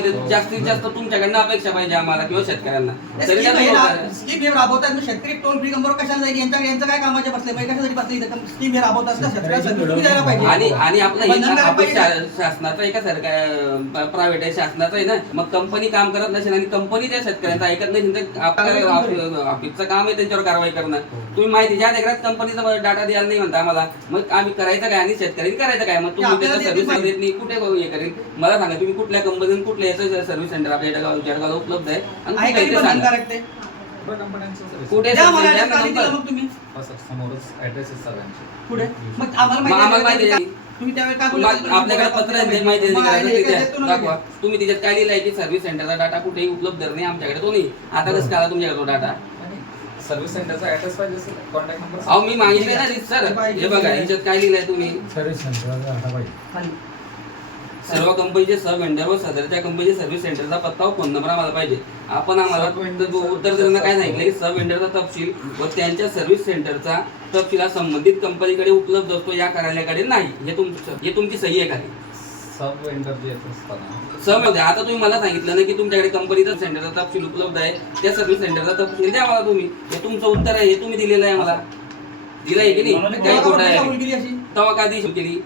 जास्तीत जास्त तुमच्याकडनं अपेक्षा पाहिजे आम्हाला किंवा शेतकऱ्यांना. स्कीम हे राबवतात शेतकरी टोल फ्री नंबर कशाला जाईल, यांचं काय कामाचे बसले कशासाठी बसले स्कीम हे राबवतात ना शेतकऱ्यांना आणि आपलं शासनाचं एका सरकार प्रायव्हेट आहे शासनाचं आहे ना, मग कंपनी काम करत नसेल आणि कंपनी त्या शेतकऱ्यांचा ऐकत नाही तर आपल्या ऑफिसचं काम आहे त्यांच्यावर कारवाई करणं. तुम्ही माहिती ज्या देखील कंपनीचा डाटा द्यायला नाही म्हणता आम्हाला, मग आम्ही करायचं काय आणि शेतकरी करायचं काय? मग तुम्ही त्याचं सर्व्हिस देत नाही, कुठे हे करेल मला सांगा. तुम्ही कुठल्या कंपनीतून कुठल्या याचं सर्व्हिस सेंटर आपल्या जळगावला उपलब्ध आहे आणि कुठे आम्हाला माहिती आहे. आपल्याकडे पत्र माहिती दाखवा. तुम्ही त्याच्यात काय लिहिलंय की सर्व्हिस सेंटरचा डाटा कुठेही उपलब्ध नाही आमच्याकडे. तो नाही. आता कसं करा तुमच्याकडे तो डाटा? सर्व्हिस सेंटरचा ऍड्रेस पाहिजे असेल, कॉन्टॅक्ट नंबर. अहो मी मागितले ना सर, हे बघा याच्यात काय लिहिलंय तुम्ही. सर्व्हिस सेंटरचा डाटा पाहिजे. सर्व कंपनीचे सब वेंडर व सदरच्या कंपनीचे सर्व्हिस सेंटरचा पत्ता व फोन नंबर आम्हाला पाहिजे. आपण आम्हाला उत्तर देताना काय सांगितलं की सब वेंडरचा तपशील व त्यांच्या सर्व्हिस सेंटरचा तपशील हा संबंधित कंपनीकडे उपलब्ध असतो, या कार्यालयाकडे नाही. हे तुमची सही आहे का? सब वेंडर जे असतात समज आता तुम्ही मला सांगितलं ना की तुमच्याकडे कंपनीचा सेंटरचा तपशील उपलब्ध आहे, त्या सर्व्हिस सेंटरचा तपशील द्या मला तुम्ही. हे तुमचं उत्तर आहे, हे तुम्ही दिलेलं आहे मला. दिलं आहे की नाही? काही खोटं आहे तेव्हा का दिशा केली?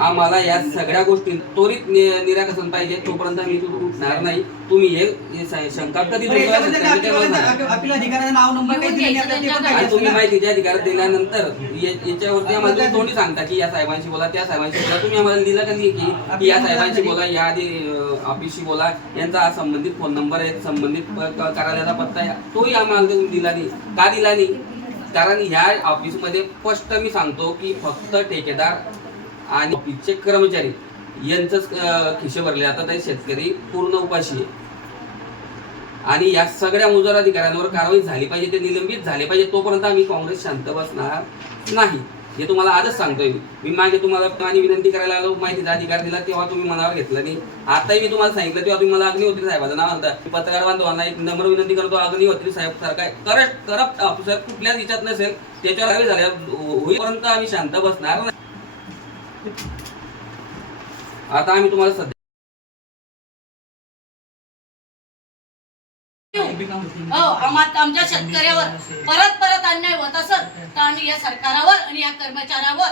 आम्हाला या सगळ्या गोष्टी त्वरित निराकरण पाहिजे, तोपर्यंत मी उठणार नाही. तुम्ही हे शंका कधी तुम्ही माहितीच्या अधिकारात दिल्यानंतर याच्यावरती आम्हाला तोंडी सांगता की या साहेबांशी बोला, त्या साहेबांशी बोला. तुम्ही आम्हाला दिला का नाही की या साहेबांशी बोला, या आधी ऑफिसशी बोला, यांचा हा संबंधित फोन नंबर आहे, संबंधित कार्यालयाचा पत्ता आहे, तोही आम्हाला दिला नाही. का दिला नाही? कारण ह्या ऑफिसमध्ये स्पष्ट मी सांगतो की फक्त ठेकेदार आणि ऑफिसचे कर्मचारी यांचंच खिशे भरले जातात. ते शेतकरी पूर्ण उपाशी आहे आणि या सगळ्या मुजोर अधिकाऱ्यांवर कारवाई झाली पाहिजे, ते निलंबित झाले पाहिजे. तोपर्यंत आम्ही काँग्रेस शांत बसणार नाही, हे तुम्हाला आजच सांगतोय. मी मागे तुम्हाला आणि विनंती करायला आलो, माहितीचा अधिकार दिला तेव्हा तुम्ही मनावर घेतला नाही. आताही मी तुम्हाला सांगितलं तेव्हा तुम्ही मला अग्निहोत्री साहेबांचं नाव म्हणता. पत्रकार बांधवांना एक नम्र विनंती करतो, अग्निहोत्री साहेब सारखा करप्ट ऑफिसर कुठल्याच विचार नसेल त्याच्यावर कारवाई झाल्या होईपर्यंत आम्ही शांत बसणार नाही. आता आम्ही तुम्हाला सध्या आमच्या शेतकऱ्यावर परत अन्याय होत असत तर आम्ही या सरकारावर आणि या कर्मचाऱ्यावर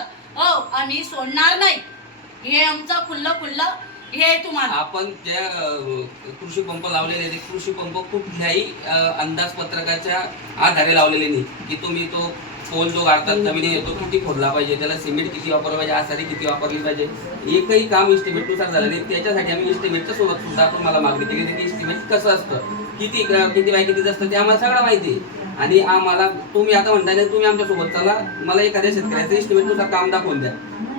आम्ही सोडणार नाही. हे आमचं खुल्लं हे तुम्हाला. आपण ज्या कृषी पंप लावलेले ते कृषी पंप कुठल्याही अंदाजपत्रकाच्या आधारे लावलेले नाही की तुम्ही तो पोल जो गाडतात जमिनी येतो किती खोदला पाहिजे, त्याला सिमेंट किती वापरलं पाहिजे, आसारी किती वापरली पाहिजे, एकही काम इस्टिमेटनुसार झालं नाही. त्याच्यासाठी आम्ही इस्टिमेटच्या सोबत सुद्धा आपण मला मागणी केली होती की इस्टिमेट कसं असतं, किती बाय किती असतं ते आम्हाला सगळं माहिती आहे. आणि आम्हाला तुम्ही आता म्हणताय ना तुम्ही आमच्यासोबत चला, मला एखाद्या शेतकऱ्याचं इस्टिमेटनुसार काम दाखवून द्या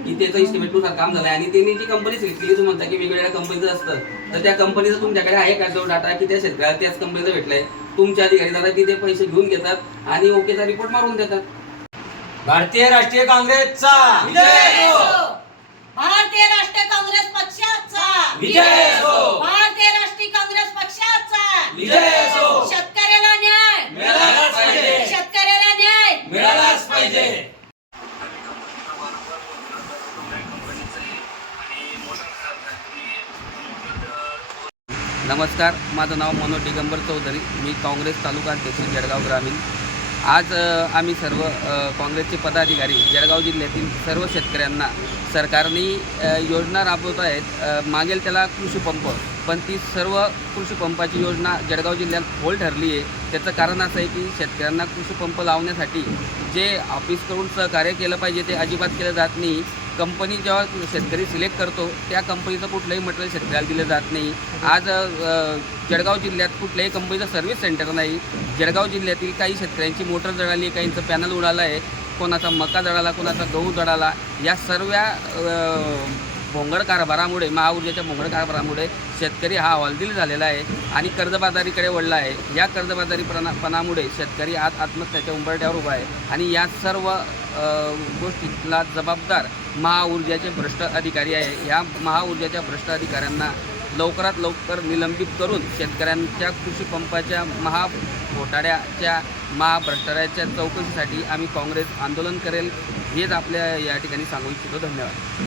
की त्याचं इस्टिमेटनुसार काम झालं आणि त्यांनी जी कंपनी सिलेक्ट केली, तुम्ही म्हणता की वेगवेगळ्या कंपनीचं असतं, तर त्या कंपनीचं तुमच्याकडे आहे का जो डाटा की त्या शेतकऱ्याला त्याच कंपनीचा भेटलाय? तुमच्या अधिकारी दादा की ते पैसे घेऊन घेतात आणि ओकेचा रिपोर्ट मारून देतात. भारतीय राष्ट्रीय काँग्रेसचा विजय हो. भारतीय राष्ट्रीय काँग्रेस पक्षाचा विजय हो. भारतीय राष्ट्रीय काँग्रेस पक्षाचा विजय हो. शेतकऱ्याला न्याय मिळालाच पाहिजे. शेतकऱ्याला न्याय मिळालाच पाहिजे. नमस्कार, माझं नाव मनोज दिगंबर चौधरी, मी काँग्रेस तालुका अध्यक्ष जळगाव ग्रामीण. आज आम्ही सर्व काँग्रेसचे पदाधिकारी जळगाव जिल्ह्यातील सर्व शेतकऱ्यांना सरकारने योजना राबवत आहेत. मागेल त्याला कृषी पंप, पण ती सर्व कृषी पंपाची योजना जळगाव जिल्ह्यात फोल ठरली आहे. त्याचं कारण असं आहे की शेतकऱ्यांना कृषी पंप लावण्यासाठी जे ऑफिसकडून सहकार्य केलं पाहिजे ते अजिबात केलं जात नाही. कंपनी जेव्हा शेतकरी सिलेक्ट करतो त्या कंपनीचं कुठलंही मटेरियल शेतकऱ्याला दिलं जात नाही. आज जळगाव जिल्ह्यात कुठल्याही कंपनीचं सर्व्हिस सेंटर नाही. जळगाव जिल्ह्यातील काही शेतकऱ्यांची मोटर जळाली, काहींचं पॅनल उडालं आहे, कोणाचा मका जळाला, कोणाचा गहू जळाला. या सर्व भोंगड कारभारामुळे, महाऊर्जेच्या भोंगड कारभारामुळे शेतकरी हा हवालदिल झालेला आहे आणि कर्जबाजारीकडे वळला आहे. या कर्जबाजारीपणामुळे शेतकरी आज आत्महत्याच्या उंबरठ्यावर उभा आहे आणि या सर्व गोष्टीला जबाबदार महाऊर्जाचे भ्रष्ट अधिकारी आहे. या महाऊर्जाच्या भ्रष्ट अधिकाऱ्यांना लवकरात लवकर निलंबित करून शेतकऱ्यांच्या कृषी पंपाच्या महाघोटाळ्याच्या महाभ्रष्टाचाराच्या चौकशीसाठी आम्ही काँग्रेस आंदोलन करेल, हेच आपल्या या ठिकाणी सांगू इच्छितो. धन्यवाद.